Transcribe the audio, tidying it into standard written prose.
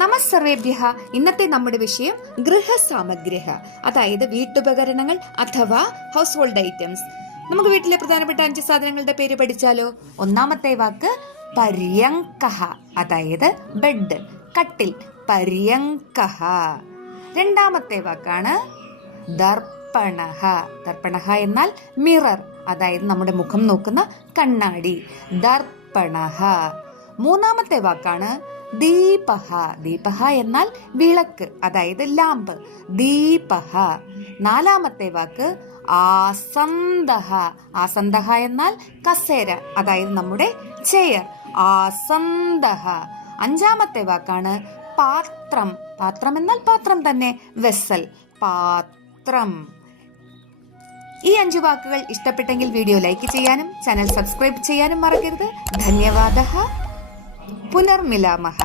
നമസ്സർവേഭ്യഃ. ഇന്നത്തെ നമ്മുടെ വിഷയം ഗൃഹസാമഗ്രഹ, അതായത് വീട്ടുപകരണങ്ങൾ അഥവാ ഹൗസ് ഹോൾഡ് ഐറ്റംസ്. നമുക്ക് വീട്ടിലെ പ്രധാനപ്പെട്ട 5 സാധനങ്ങളുടെ പേര് പഠിച്ചാലോ? ഒന്നാമത്തെ വാക്ക് പര്യങ്കഃ, അതായത് ബെഡ്, കട്ടിൽ, പര്യങ്കഃ. രണ്ടാമത്തെ വാക്കാണ് ദർപ്പണഃ. ദർപ്പണഃ എന്നാൽ മിറർ, അതായത് നമ്മുടെ മുഖം നോക്കുന്ന കണ്ണാടി, ദർപ്പണഃ. മൂന്നാമത്തെ വാക്കാണ് ദീപഃ. ദീപഃ എന്നാൽ വിളക്ക്, അതായത് ലാമ്പ്, ദീപഃ. നാലാമത്തെ വാക്ക് ആസന്ദഃ. ആസന്ദഃ എന്നാൽ കസേര, അതായത് നമ്മുടെ ചെയർ, ആസന്ദഃ. അഞ്ചാമത്തെ വാക്കാണ് പാത്രം. പാത്രം എന്നാൽ പാത്രം തന്നെ, വെസൽ, പാത്രം. ഈ 5 വാക്കുകൾ ഇഷ്ടപ്പെട്ടെങ്കിൽ വീഡിയോ ലൈക്ക് ചെയ്യാനും ചാനൽ സബ്സ്ക്രൈബ് ചെയ്യാനും മറക്കരുത്. ധന്യവാദഃ. പുനർമിലാമഃ.